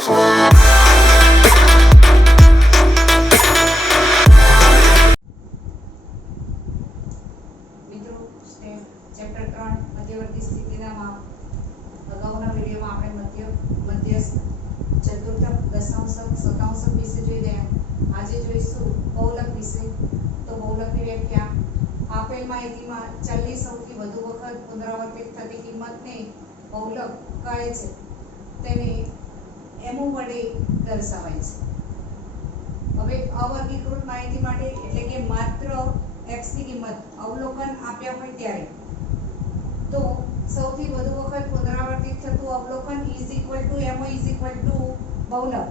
Chapter 3 મધ્યવર્તી સ્થિતિના માપ. અગાઉના વિડીયોમાં આપણે મધ્યસ્થ, ચતુર્થક, દશાંશક, શતાંશક વિશે જોઈ રહ્યા. આજે જોઈશું બહુલક વિશે. તો બહુલકની વ્યાખ્યા: આપેલ માહિતીમાં ચલની સૌથી વધુ વખત પુનરાવર્તિત થતી કિંમતને બહુલક કહે છે. તેને એમો વડે દર્શાવાય છે. હવે અવર્ગીકૃત માહિતી માટે એટલે કે માત્ર x ની કિંમત અવલોકન આપ્યા હોય ત્યારે તો સૌથી વધુ વખત પુનરાવર્તિત થતું અવલોકન ઇઝ ઇક્વલ ટુ એમો ઇઝ ઇક્વલ ટુ બહુલક.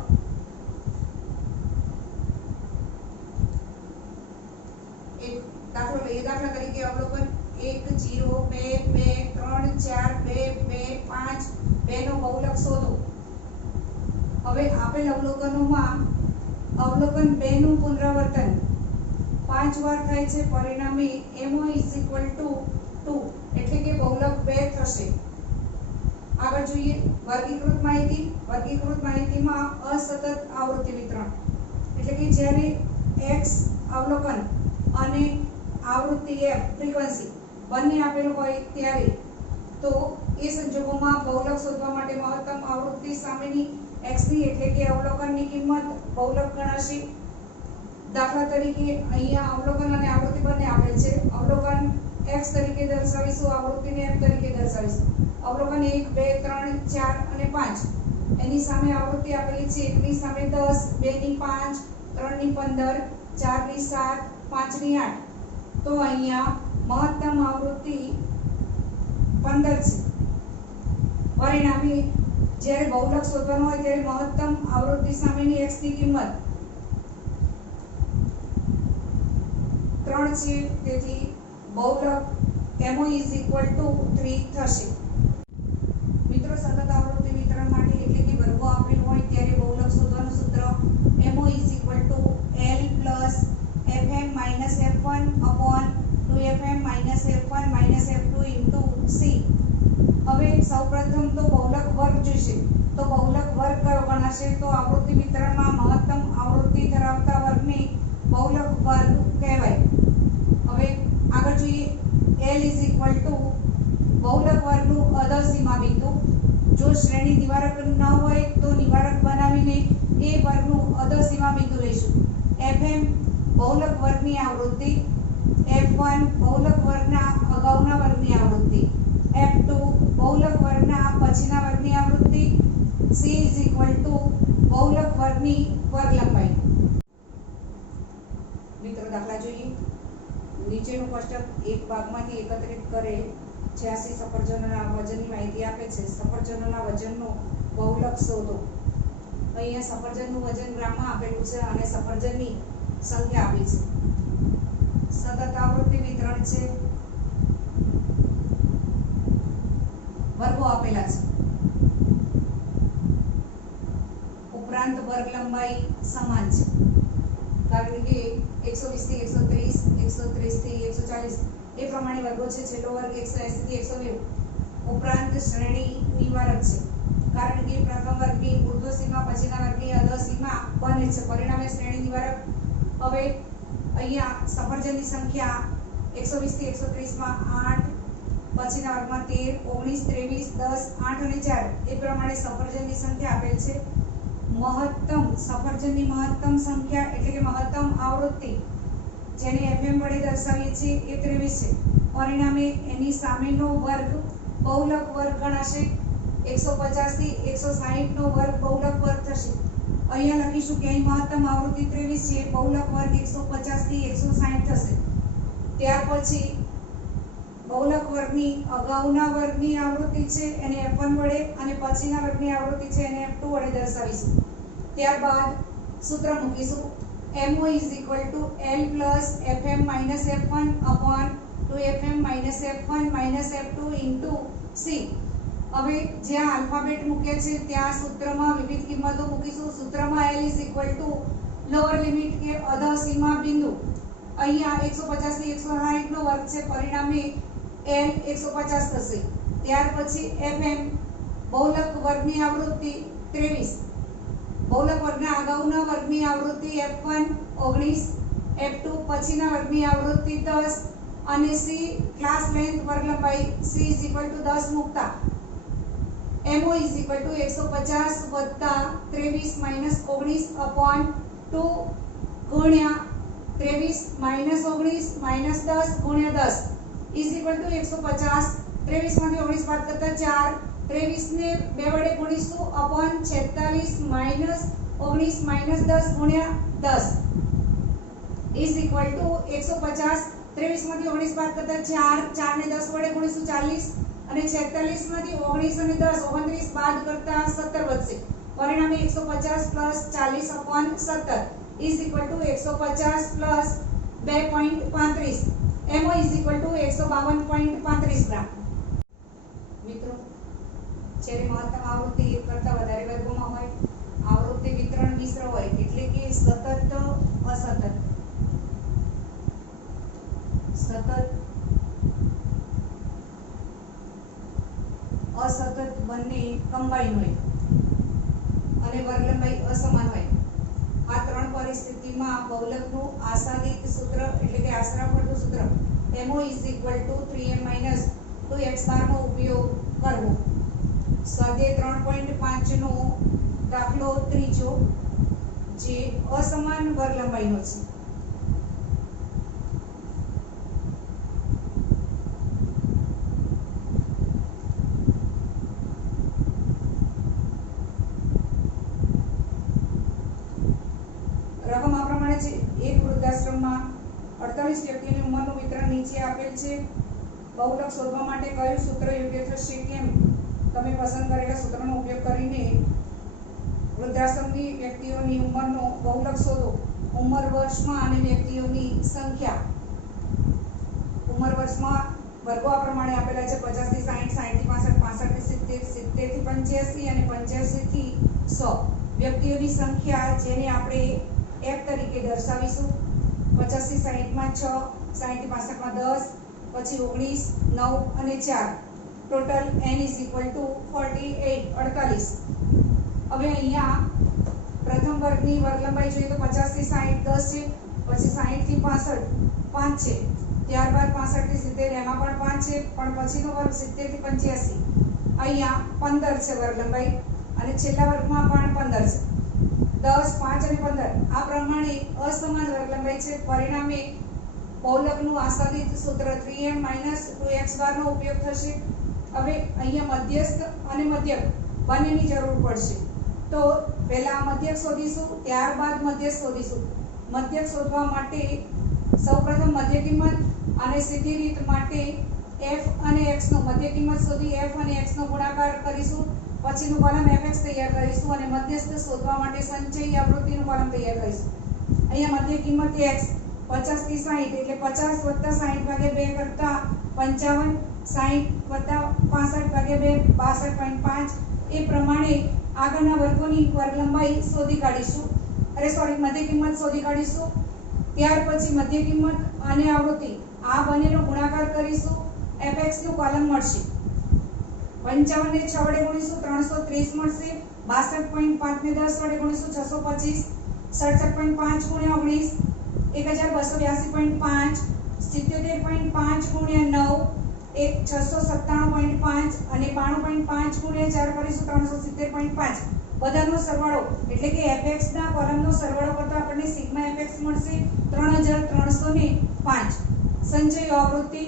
એક દાખલા તરીકે અવલોકન 1 0 2 2 3 4 2 2 5 2 નો બહુલક શોધો. હવે આપેલ અવલોકનોમાં અવલોકન 2 નું પુનરાવર્તન 5 વાર થાય છે. પરિણામે એમઓ ઇઝ ઇક્વલ ટુ 2 એટલે કે બહુલક 2 થશે. આગળ જોઈએ વર્ગીકૃત માહિતી. વર્ગીકૃત માહિતીમાં અસતત આવૃત્તિ વિતરણ એટલે કે જ્યારે x અવલોકન અને આવૃત્તિ f ફ્રીક્વન્સી બંને આપેલ હોય ત્યારે તો એ સંજોગોમાં બહુલક શોધવા માટે મહત્તમ આવૃત્તિ સામેની x ની એટલે કે અવલોકનની કિંમત બહુલક ગણાશે. દાખલા તરીકે અહીંયા અવલોકન અને આવૃત્તિ બંને આપેલ છે. અવલોકન x તરીકે દર્શાવીશું, આવૃત્તિને f તરીકે દર્શાવીશું. અવલોકન 1 2 3 4 અને 5 એની સામે આવૃત્તિ આપેલી છે. 1 ની સામે 10, 2 ની 5, 3 ની 15, 4 ની 7, 5 ની 8. તો અહીંયા મહત્તમ આવૃત્તિ 15 છે. પરિણામે જ્યારે બહુલક શોધવાનું હોય ત્યારે મહત્તમ આવૃત્તિ સામેની x ની કિંમત 3 છે. તેથી બહુલક MO ઇઝ ઇક્વલ ટુ 3 થશે. મિત્રો, સતત આવૃત્તિ વિતરણ માટે એટલે કે વર્ગો આપેલ હોય ત્યારે બહુલક શોધવાનું સૂત્ર MO is equal two L plus FM minus F1 upon 2FM minus F1 minus F2 into C. હવે સૌપ્રથમ તો બહુલક વર્ગ જોઈશે. તો બહુલક વર્ગ કયો ગણાશે? તો આવૃત્તિ વિતરણમાં મહત્તમ આવૃત્તિ ધરાવતા વર્ગને બહુલક વર્ગ કહેવાય. હવે આગળ જોઈએ L ઇઝ ઇક્વલ ટુ બહુલક વર્ગનું અધસીમા બિંદુ. જો શ્રેણી નિવારક ન હોય તો નિવારક બનાવીને એ વર્ગનું અધસીમા બિંદુ લઈશું. FM બહુલક વર્ગની આવૃત્તિ, F1 બહુલક વર્ગના અગાઉના વર્ગની આવૃત્તિ, F2 બહુલક વર્ગના પછીના વર્ગની આવૃત્તિ, C ઇઝ ઇક્વલ ટુ બહુલક વર્ગની વર્ગ લંબાઈ. મિત્રો, દાખલા જોઈએ. નીચેનું કોષ્ટક એક ભાગમાંથી એકત્રિત કરેલ 86 સફરજનોના વજનની માહિતી આપે છે. સફરજનોના વજનનો બહુલક શોધો. અહીંયા સફરજનનું વજન ગ્રામમાં આપેલું છે અને સફરજનની સંખ્યા આપી છે. સતત આવૃત્તિ વિતરણ છે. વર્ગો આપેલા છે. ઉપરાંત વર્ગ લંબાઈ સમાન છે. કારણ કે 120 થી 130, 130 થી 140 એ પ્રમાણે વર્ગો છે. છેલ્લો વર્ગ 180 થી 190. ઉપરાંત શ્રેણી નિવારક છે. કારણ કે પ્રથમ વર્ગની ઉર્ધ્વ સીમા પછીના વર્ગની અધઃ સીમા બને છે. પરિણામે શ્રેણી નિવારક. હવે અહીંયા સફરજનની સંખ્યા 120 થી 130 માં 8, પછીના વર્ગમાં 13, 19, 23, 10, 8 અને 4 એ પ્રમાણે સફરજનની સંખ્યા આપેલ છે. મહત્તમ સફરજનની મહત્તમ સંખ્યા એટલે કે મહત્તમ આવૃત્તિ જેને FM વડે દર્શાવીએ છીએ એ 23 છે. પરિણામે એની સામેનો વર્ગ બહુલક વર્ગ ગણાશે. 150 થી 160 નો વર્ગ બહુલક વર્ગ થશે. અહીંયા લખીશું કે અહીં મહત્તમ આવૃત્તિ 23 છે. બહુલક વર્ગ 150 થી 160 થશે. ત્યાર પછી બહુલક વર્ગની અગાઉના વર્ગની આવૃત્તિ છે એને F1 વડે અને પછીના વર્ગની આવૃત્તિ છે એને F2 વડે દર્શાવીશું. ત્યારબાદ સૂત્ર મૂકીશું. MO is equal two L plus FM minus F1 upon 2FM minus F1 minus F2 into C. હવે જ્યાં આલ્ફાબેટ મૂક્યા છે ત્યાં સૂત્રમાં વિવિધ કિંમતો મૂકીશું. સૂત્રમાં L is equal two lower limit કે અધઃ સીમા બિંદુ. અહીંયા 150 થી 160 નો વર્ગ છે. પરિણામે L 150 થશે. ત્યાર પછી FM બહુલક વર્ગની આવૃત્તિ 23 બહુલક વર્ગના અગાઉના વર્ગની આવૃત્તિ F1 19, F2 પછીના વર્ગની આવૃત્તિ 10 અને C ક્લાસ લેન્થ વર્ગ લંબાઈ C 10 મૂકતા MO 150 વત્તા 23 માઈનસ 19 અપોન 2 ગુણ્યા 23 માઈનસ 19 માઈનસ 10 ગુણ્યા 10 150. 23 માંથી 19 બાદ કરતા 4, 23 ને 2 વડે ગુણીશું અપોન 46 માઈનસ 19 માઈનસ 10 ગુણ્યા 10 150. 23 માંથી 19 બાદ કરતા 4, 4 ને 10 વડે ગુણીશું 40 અને 46 માંથી 19 અને 10 29 બાદ કરતા 17 વધશે. પરિણામે 150 પ્લસ 40 અપોન 17 150 પ્લસ 2.35. MO 152.35 ગ્રામ. મિત્રો, જ્યારે મહત્તમ આવૃત્તિ એક કરતા વધારે વર્ગોમાં હોય, આવૃત્તિ વિતરણ મિશ્ર હોય એટલે કે સતત અસતત, સતત અસતત બંને કમ્બાઈન હોય અને વર્ગ લંબાઈ અસમાન હોય, આ ત્રણ પરિસ્થિતિમાં બહુલકનું આસાદિત સૂત્ર એટલે કે આશરાફળનું સૂત્ર MO 3n - 2x નો ઉપયોગ કરવો. સ્વાધ્યાય 3.5 નો દાખલો ત્રીજો, જે અસમાન વર્ગ લંબાઈનો છે. રકમ આ પ્રમાણે છે. એક વૃદ્ધાશ્રમમાં 48 વ્યક્તિઓની ઉંમરનું વિતરણ નીચે આપેલ છે. બહુલક શોધવા માટે કયું સૂત્ર યોગ્ય થશે? કેમ? તમે પસંદ કરેલા સૂત્રનો ઉપયોગ કરીને વૃદ્ધાશ્રમની વ્યક્તિઓની ઉંમરનો બહુલક શોધો. ઉંમર વર્ષમાં અને વ્યક્તિઓની સંખ્યા. ઉંમર વર્ષમાં વર્ગો આ પ્રમાણે આપેલા છે: 50 થી 60, 60 થી 65, 65 થી 70, 70 થી 85 અને 85 થી 100. વ્યક્તિઓની સંખ્યા જેને આપણે F તરીકે દર્શાવીશું. 50 થી 60 માં 6, 60 થી 65 માં 10, પછી 19, 9 અને 4. Total n 48. હવે અહીંયા પ્રથમ વર્ગની વર્ગ લંબાઈ જોઈએ તો 50 થી 60 10 છે, પછી 60 થી 65 5 છે, ત્યારબાદ 65 થી 70 એમાં પણ 5 છે, પણ પછીનો વર્ગ 70 થી 85 અહીંયા 15 છે વર્ગ લંબાઈ, અને છેલ્લા વર્ગમાં પણ 15 છે. 10, 5 અને 15 આ પ્રમાણે અસમાન વર્ગ લંબાઈ છે. પરિણામે બહુલકનું આસાદિત સૂત્ર 3m - 2x નો ઉપયોગ થશે. હવે અહીંયા મધ્યસ્થ અને મધ્યક બંનેની જરૂર પડશે. તો પહેલા મધ્યક શોધીશું, ત્યારબાદ મધ્યસ્થ શોધીશું. મધ્યક શોધવા માટે સૌપ્રથમ મધ્ય કિંમત અને સીધી રીત માટે f અને x નો મધ્ય કિંમત શોધી f અને x નો ગુણાકાર કરીશું. પછીનું કોલમ fx તૈયાર કરીશું અને મધ્યસ્થ શોધવા માટે સંચયી આવૃત્તિનું કોલમ તૈયાર કરીશું. અહીંયા મધ્ય કિંમત x 50 થી 60 એટલે 50 + 60 ભાગ્યા 2 કરતા 55, 60 + 65 ભાગ્યા 2 62.5. એ પ્રમાણે આગળના વર્ગોની વર્ગ લંબાઈ શોધી કાઢીશું. મધ્ય કિંમત શોધી કાઢીશું. ત્યાર પછી મધ્ય કિંમત અને આવૃત્તિ આ બંનેનો ગુણાકાર કરીશું. fx નું કોલમ મળશે. 55 ને 6 વડે ગુણીશું 330 મળશે. 62.5 ને 10 વડે ગુણીશું 625. 67.5 ગુણ્યા 19 1282.5. 77.5 ગુણ્યા 9 697.5 અને 92.5 ગુણ્યા 4 કરીશું 370.5. બધાનો સરવાળો એટલે કે fx ના કોલમનો સરવાળો કરતા આપણને સિગ્મા fx મળશે 3305. સંચય આવૃત્તિ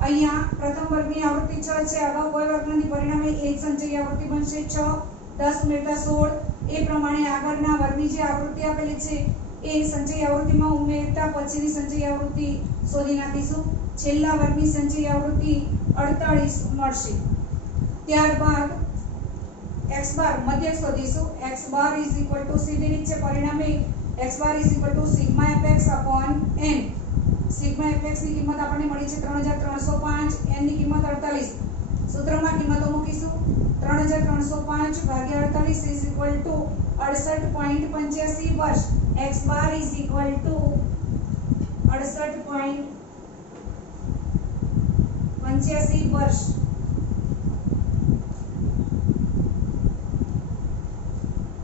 અહીંયા પ્રથમ વર્ગની આવૃત્તિ 6 છે, અગાઉ કોઈ વર્ગ નથી, પરિણામે એક સંચય આવૃત્તિ બનશે 6. 10 ઉમેરતા 16. એ પ્રમાણે આગળના વર્ગની જે આવૃત્તિ આપેલી છે એ સંચય આવૃત્તિમાં ઉમેરતા પછીની સંચય આવૃત્તિ શોધી નાખીશું. છેલ્લા વર્ગની સંચય આવૃત્તિ 48 મળશે. ત્યારબાદ x બાર મધ્યક શોધીશું. x બાર સીધી રીત છે. પરિણામે x બાર sigma fx upon n. Sigma fx ની કિંમત આપણને મળી છે 3305, n ની કિંમત 48. સૂત્રમાં કિંમતો મૂકીશું. 3305 ભાગ્યા 48 68.85 વર્ષ. x બાર 68.85 વર્ષ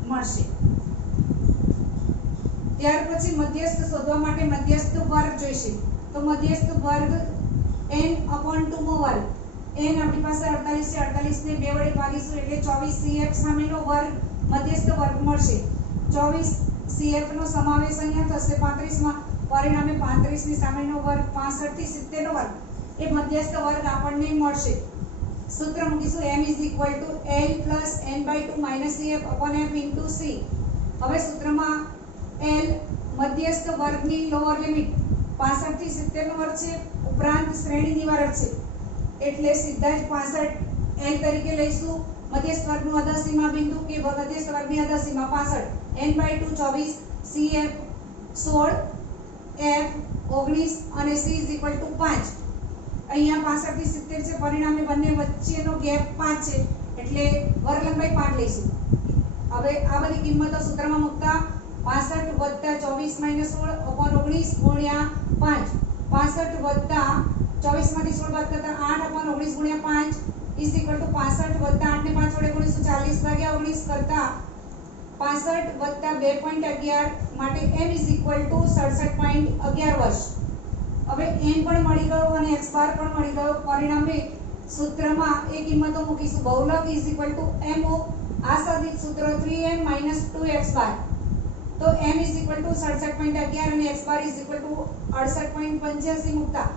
મળશે. ત્યાર પછી મધ્યસ્થ શોધવા માટે મધ્યસ્થ વર્ગ જોઈશે. તો મધ્યસ્થ વર્ગ n/2 નો વર્ગ. n આપણી પાસે 48 છે. 48 ને 2 વડે ભાગીશું એટલે 24 CF સામેનો વર્ગ મધ્યસ્થ વર્ગ મળશે. 24 CF નો સમાવેશ અહીંયા થશે 35 માં. પરિણામે 35 ની સામેનો વર્ગ 65 થી 70 નો વર્ગ એ મધ્યસ્થ વર્ગ આપણને મળશે. સૂત્ર મૂકીશું m = l + n/2 - CF/f * c. હવે સૂત્રમાં l મધ્યસ્થ વર્ગની લોઅર લિમિટ 65 થી 70 નો વર્ગ છે, ઉપરાંત શ્રેણી નિવારક છે એટલે સીધા જ 65 l તરીકે લઈશું. મધ્યસ્થ વર્ગનું અધસીમા બિંદુ કે મધ્યસ્થ વર્ગની અધસીમા 65, n/2 24, CF 16, f 19 અને c = 5. અહીંયા 65 થી 70 છે, પરિણામે બંને વચ્ચેનો ગેપ 5 છે એટલે વર્ગ લંબાઈ 5 લઈશું. હવે આ બધી કિંમતો સૂત્રમાં મૂકતા 65 + 24 - 16/19 ગુણ્યા 5. 65 + 24 માંથી 16 બાદ કરતા 8/19 ગુણ્યા 5 = 65 + 8 ને 5 વડે ગુણીશું 40/19 કરતા 65 + 2.11 માટે m = 67.11 વર્ષ. હવે n પણ મળી ગયો અને x બાર પણ મળી ગયો. પરિણામે સૂત્રમાં એ કિંમતો મૂકીશું. બહુલક = mo. આ સાદિત સૂત્ર 3m - 2x બાર. તો m = 67.11 અને x બાર = 68.85 મૂકતા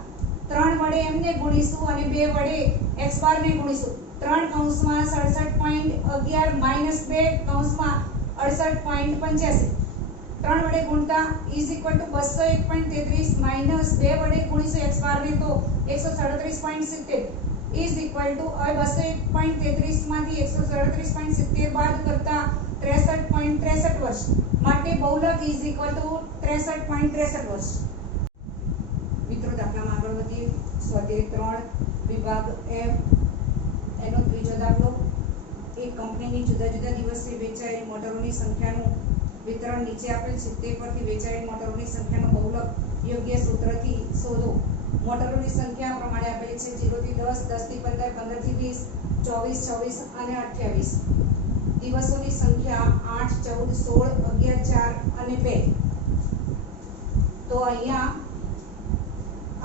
3 વડે m ને ગુણીશું અને 2 વડે x બાર ને ગુણીશું. 3 કૌંસમાં 67.11 - 2 કૌંસમાં 68.85. 3 વડે ગુણતા = 201.33 - 2 વડે ગુણીશું x બાર ને તો 137.70 હવે 201.33 માંથી 137.70 બાદ કરતા 63.63 વર્ષ માટે બહુલક = 63.63 વર્ષ. મિત્રો દાખલામાં આગળ વધીએ. સ્વાધ્યાય 3 વિભાગ F એનો ત્રીજો દાખલો. એક કંપનીની જુદા જુદા દિવસે વેચાયેલી મોટરોની સંખ્યાનું વિતરણ નીચે આપેલ છે. તે પરથી વેચાયેલી મોટરોની સંખ્યાનો બહુલક યોગ્ય સૂત્રથી શોધો. મોટરોની સંખ્યા પ્રમાણે આપેલી છે 0 થી 10, 10 થી 15, 15 થી 20, 24, 24 અને 28. દિવસોની સંખ્યા 8, 14, 16, 11, 4 અને 2. તો અહીંયા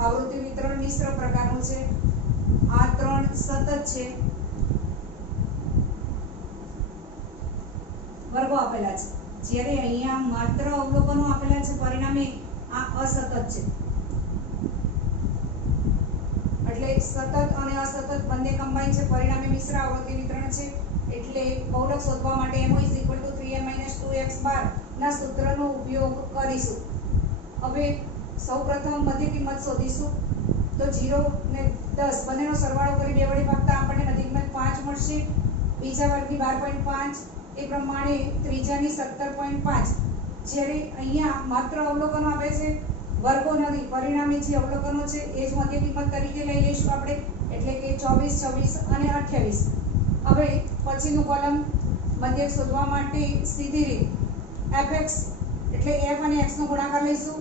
આવૃત્તિ વિતરણ મિશ્ર પ્રકારનું છે. આ 3 સતત છે. વર્ગો આપેલા છે, જ્યારે અહીંયા માત્ર અવલોકનો આપેલા છે. પરિણામે આ અસતત છે. એટલે સતત અને અસતત બંને કમ્બાઈન છે. પરિણામે મિશ્ર આવૃત્તિ વિતરણ છે. એટલે બહુલક શોધવા માટે mo = 3m - 2x બાર ના સૂત્રનો ઉપયોગ કરીશું. હવે સૌપ્રથમ મધ્ય કિંમત શોધીશું. તો 0 ને 10 બંનેનો સરવાળો કરી 2 વડે ભાગતા આપણને મધ્ય કિંમત 5 મળશે. બીજા વર્ગની 12.5 એ પ્રમાણે ત્રીજાની 17.5. જ્યારે અહીંયા માત્ર અવલોકનો આપે છે, વર્ગો નથી. પરિણામે જે અવલોકનો છે એ જ મધ્ય કિંમત તરીકે લઈ લઈશું આપણે, એટલે કે 24, 26 અને 28. હવે પછીનું કોલમ મધ્યક શોધવા માટે સીધી રીત fx એટલે f અને x નો ગુણાકાર લઈશું.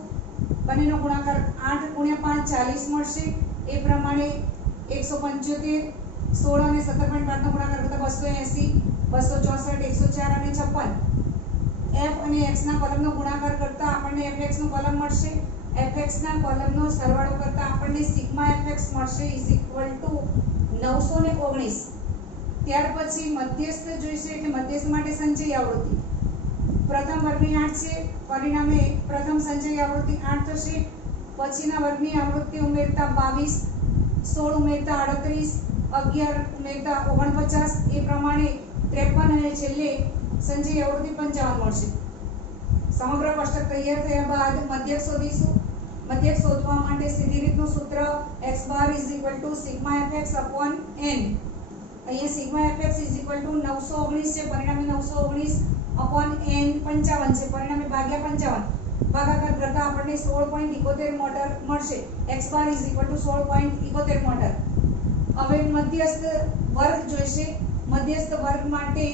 બંનેનો ગુણાકાર 8 × 5 40 મળશે. એ પ્રમાણે 175, 16 અને 17.5 નો ગુણાકાર કરતા 280, 264, 104 અને 56. f અને x ના કોલમનો ગુણાકાર કરતા આપણને fx નો કોલમ મળશે. fx ના કોલમનો સરવાળો કરતા આપણને σfx મળશે = 919. ત્યાર પછી મધ્યસ્થ જોઈશે એટલે મધ્યસ્થ માટે સંચય આવૃત્તિ. પ્રથમ વર્ગની 8 છે, પરિણામે પ્રથમ સંચય આવૃત્તિ 8 થશે. પછીના વર્ગની આવૃત્તિ ઉમેરતા 22, 16 ઉમેરતા 38, 11 ઉમેરતા 49. એ પ્રમાણે 53 અને છેલ્લે સંચય આવૃત્તિ 55 મળશે. સમગ્ર કોષ્ટક તૈયાર થયા બાદ મધ્યક શોધીશું. મધ્યક શોધવા માટે સીધી રીતનું સૂત્ર x બાર = σfx/n. અહીંયા σfx = 919 છે. પરિણામે 919/n 55 છે. પરિણામે ભાગ્યા 55 ભાગાકાર કરતા આપણને 16.71 મોટર મળશે. x બાર = 16.71 મોટર. હવે મધ્યસ્થ વર્ગ જોઈશે. મધ્યસ્થ વર્ગ માટે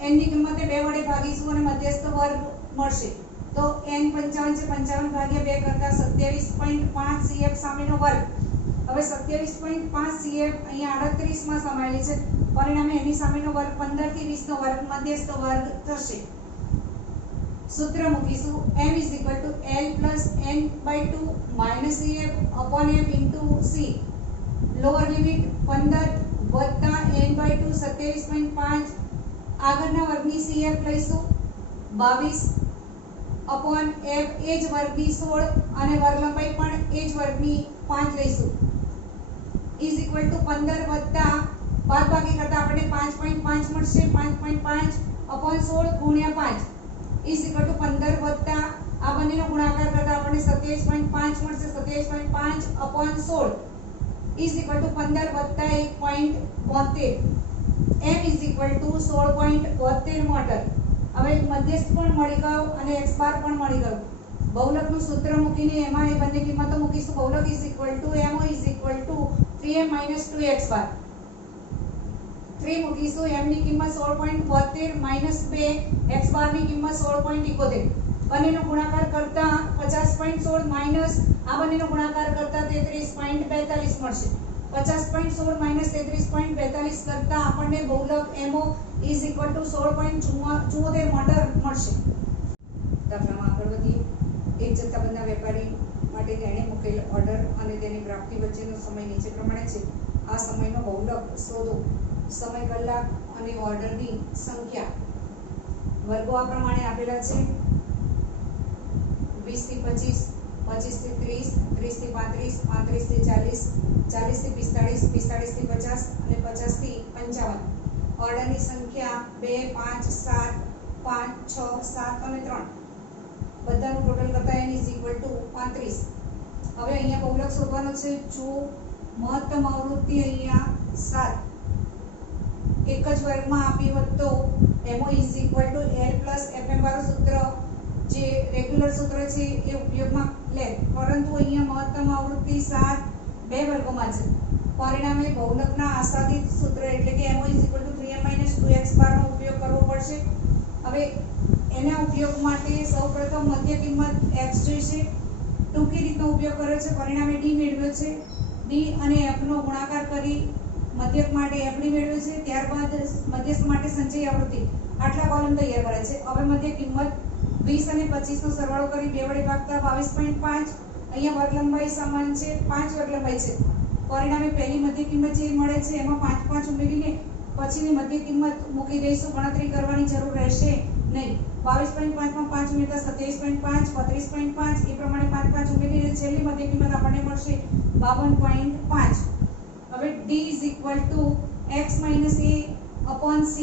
n ની કિંમતે 2 વડે ભાગીશું અને મધ્યસ્થ વર્ગ મળશે. તો n 55 છે. 55 ભાગ્યા 2 કરતા 27.5 CF સામેનો વર્ગ. હવે 27.5 CF અહીંયા 38 માં સમાયેલી છે. પરિણામે એની સામેનો વર્ગ 15 થી 20 નો વર્ગ મધ્યસ્થ વર્ગ થશે. सूत्र મૂકીશું m is equal to l plus n by 2 minus ef upon f into c. Lower limit 15 વત્તા n by 2 27.5 આગળના વર્ગની cf લઈશું 22 upon f એ જ વર્ગની 16 અને વર્ગ લંબાઈ પણ એ જ વર્ગની 5 લઈશું is equal to 15 વત્તા બાદબાકી કરતા આપણે 5.5 મળશે 5.5 upon 16 ગુણ્યા 5 is equal to 15 વત્તા આ બંનેનો ગુણાકાર કરતા આપણને 27.5 મળશે 27.5 upon 16 is equal to 15 વત્તા 1.72 m is equal to 16.72 metre. હવે મધ્યસ્થ પણ મળી ગયો અને x બાર પણ મળી ગયો. બહુલકનું સૂત્ર મૂકીને એમાં એ બંને કિંમતો મૂકીશું. બહુલક is equal to mo is equal to 3m minus 2x બાર 3 મૂકીશું. m ની કિંમત 16.72 minus 2 x બાર ની કિંમત 16.71 બંનેનો ગુણાકાર કરતા 50.16 માઈનસ આ બંનેનો ગુણાકાર કરતા 33.42 મળશે. 50.16 માઈનસ 33.42 કરતા આપણને બહુલક mo is equal to 16.74 metre મળશે. દાખલામાં આગળ વધીએ. એક જથ્થાબંધના વેપારી માટે તેણે મૂકેલ ઓર્ડર અને તેની પ્રાપ્તિ વચ્ચેનો સમય નીચે પ્રમાણે છે. આ સમયનો બહુલક શોધો. સમય કલાક અને ઓર્ડરની સંખ્યા. વર્ગો આ પ્રમાણે આપેલા છે 20 થી 25, 25 થી 30, 30 થી 35, 35 થી 40, 40 થી 45, 45 થી 50 અને 50 થી 55. ઓર્ડરની સંખ્યા 2, 5, 7, 5, 6, 7 અને 3. બધાનું ટોટલ કરતા n is equal to 35. હવે અહીંયા બહુલક શોધવાનો છે. જો મહત્તમ આવૃત્તિ અહીંયા 7 એક જ વર્ગમાં આપી હોત તો mo is equal to l plus fm વાળું સૂત્ર જે રેગ્યુલર સૂત્ર છે એ ઉપયોગમાં લે, પરંતુ અહીંયા મહત્તમ આવૃત્તિ 7 બે વર્ગોમાં છે. પરિણામે બહુલકના આસાદિત સૂત્ર એટલે કે mo is equal to 3m minus 2x બારનો ઉપયોગ કરવો પડશે. હવે એના ઉપયોગ માટે સૌપ્રથમ મધ્ય કિંમત x જોઈશે. ટૂંકી રીતનો ઉપયોગ કર્યો છે. પરિણામે d મેળવ્યો છે. d અને f નો ગુણાકાર કરી મધ્યક માટે fd મેળવ્યો છે. ત્યારબાદ મધ્યસ્થ માટે સંચય આવૃત્તિ આટલા કોલમ તૈયાર કરે છે. હવે મધ્ય કિંમત 20 અને 25 નો સરવાળો કરી 2 વડે ભાગતા 22.5. અહીંયા વર્ગ લંબાઈ સમાન છે, 5 વર્ગ લંબાઈ છે. પરિણામે પહેલી મધ્ય કિંમત જે મળે છે એમાં 5 5 ઉમેરીને પછીની મધ્ય કિંમત મૂકી દઈશું. ગણતરી કરવાની જરૂર રહેશે નહીં. 22.5 માં 5 ઉમેરતા 27.5, 32.5 એ પ્રમાણે 5 5 ઉમેરીને છેલ્લી મધ્ય કિંમત આપણને મળશે 52.5. હવે d is equal to x minus a upon c.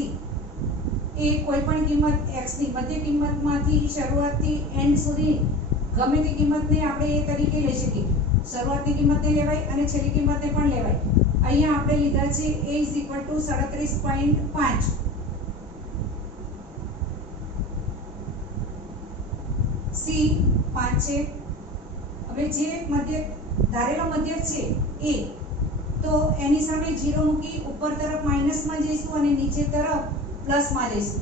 એ કોઈ પણ કિંમત x ની મધ્ય કિંમતમાંથી શરૂઆતથી એન્ડ સુધી ગમે તે કિંમતને આપણે એ તરીકે લઈ શકીએ. શરૂઆતની કિંમતને લેવાય અને છેલ્લી કિંમતને પણ લેવાય. અહીંયા આપણે લીધા છે a is equal to 37.5. c 5 છે. હવે જે મધ્ય ધારેલો મધ્યક છે a, તો એની સામે 0 મૂકી ઉપર તરફ માઈનસમાં જઈશું અને નીચે તરફ પ્લસમાં જઈશું.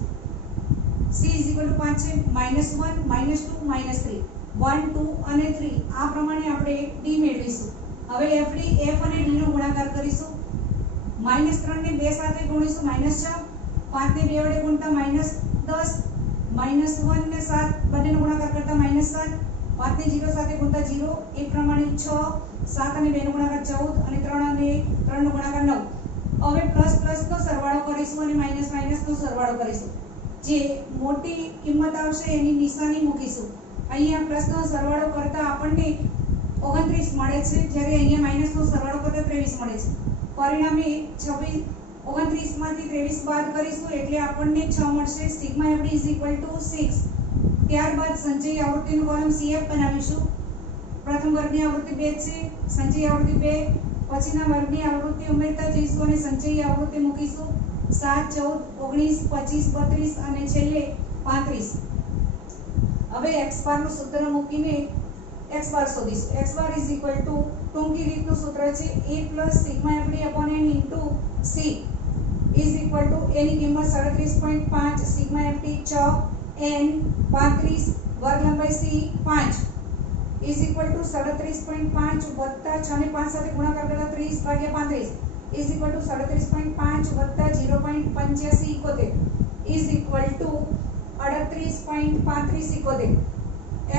c is equal to 5 છે. -1, -2, -3, 1, 2 અને 3 આ પ્રમાણે આપણે d મેળવીશું. હવે fd f અને d નો ગુણાકાર કરીશું. -3 ને 2 સાથે ગુણીશું -6, 5 ને 2 વડે ગુણતા -10, -1 ને 7 બંનેનો ગુણાકાર કરતા -7, 5 ને 0 સાથે ગુણતા 0 એ પ્રમાણે 6, 7 અને 2 નો ગુણાકાર 14 અને 3 અને 3 નો ગુણાકાર 9. હવે પ્લસ પ્લસ નો સરવાળો કરીશું અને માઈનસ માઈનસ નો સરવાળો કરીશું. જે મોટી કિંમત આવશે એની નિશાની મૂકીશું. અહીંયા પ્લસ નો સરવાળો કરતા આપણને 29 મળે છે, જ્યારે અહીંયા માઈનસ નો સરવાળો કરતા 23 મળે છે. પરિણામે 29 માંથી 23 બાદ કરીશું એટલે આપણને 6 મળશે. Sigma fd is equal to 6. ત્યારબાદ સંચય આવૃત્તિનું કોલમ cf બનાવીશું. પ્રથમ વર્ગની આવૃત્તિ 2 છે, સંચય આવૃત્તિ 2, પછીના વર્ગની આવૃત્તિ ઉમેરતા જઈશું અને સંચય આવૃત્તિ મૂકીશું. 7, 14, 19, 25, 32 અને છેલ્લે 35. હવે x બાર નું સૂત્ર મૂકીને x બાર શોધીશું. x bar is equal to ટૂંકી રીતનું સૂત્ર છે a plus sigma fd upon n into c is equal to a ની કિંમત 37.5, sigma fd 6, n 35, વર્ગ લંબાઈ c 5 is equal to 37.5 વત્તા 6 ને 5 સાથે ગુણાકાર કરતા 30 ભાગ્યા 35 is equal to 37.5 વત્તા 0.8571 is equal to 38. 38.3571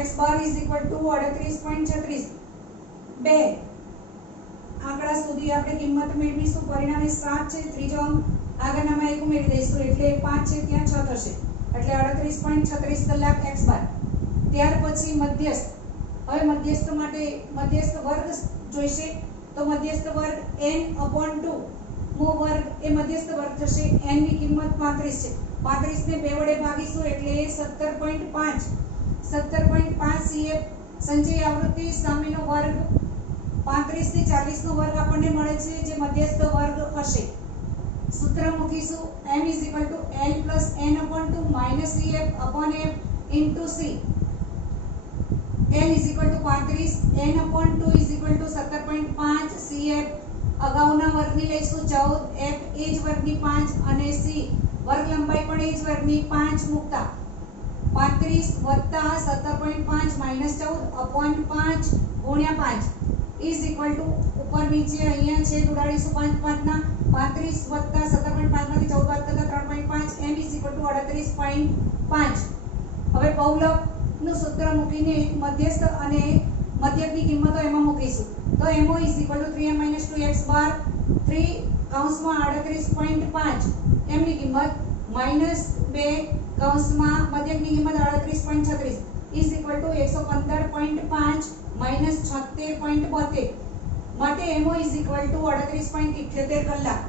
x bar is equal two 38.36 બે આંકડા સુધી આપણે કિંમત મેળવીશું. પરિણામે 7 છે, ત્રીજો અંક આગળનામાં એક ઉમેરી દઈશું એટલે 5 છે ત્યાં 6 થશે એટલે 38.36 કલાક x બાર. ત્યાર પછી મધ્યસ્થ. હવે મધ્યસ્થ માટે મધ્યસ્થ વર્ગ જોઈશે તો મધ્યસ્થ વર્ગ n/2 મો વર્ગ એ મધ્યસ્થ વર્ગ થશે. n ની કિંમત 35 છે. 35 ને 2 વડે ભાગીશું એટલે 17.5 cf સંચય આવૃત્તિ સામેનો વર્ગ 35 થી 40 નો વર્ગ આપણને મળે છે જે મધ્યસ્થ વર્ગ હશે. સૂત્ર મૂકીશું m l + n/2 - cf/f * c. l = 35, n/2 = 17.5, cf અગાઉના વર્ગની લઈશું 14, f એ જ વર્ગની 5 અને c વર્ગ લંબાઈ પણ એ જ વર્ગની 5 મૂકતા 35 + 17.5 - 14/5 × 5 ઇઝ ઇક્વલ ટુ ઉપર નીચે અહીંયા છેદ ઉડાડીશું 5 5 ના 35 + 17.5 માંથી 14 બાદ કરતા 3.5 m = 38.5. હવે બહુલકનું સૂત્ર મૂકીને મધ્યસ્થ અને મધ્યકની કિંમતો એમાં મૂકીશું તો mo = 3m - 2x બાર 3 કૌંસમાં 38.5 m ની કિંમત -2 કૌંસમાં મધ્યકની કિંમત 38.36 ઇઝ ઇક્વલ ટુ 115.5 - 76.72 માટે mo = 38.78 કલાક.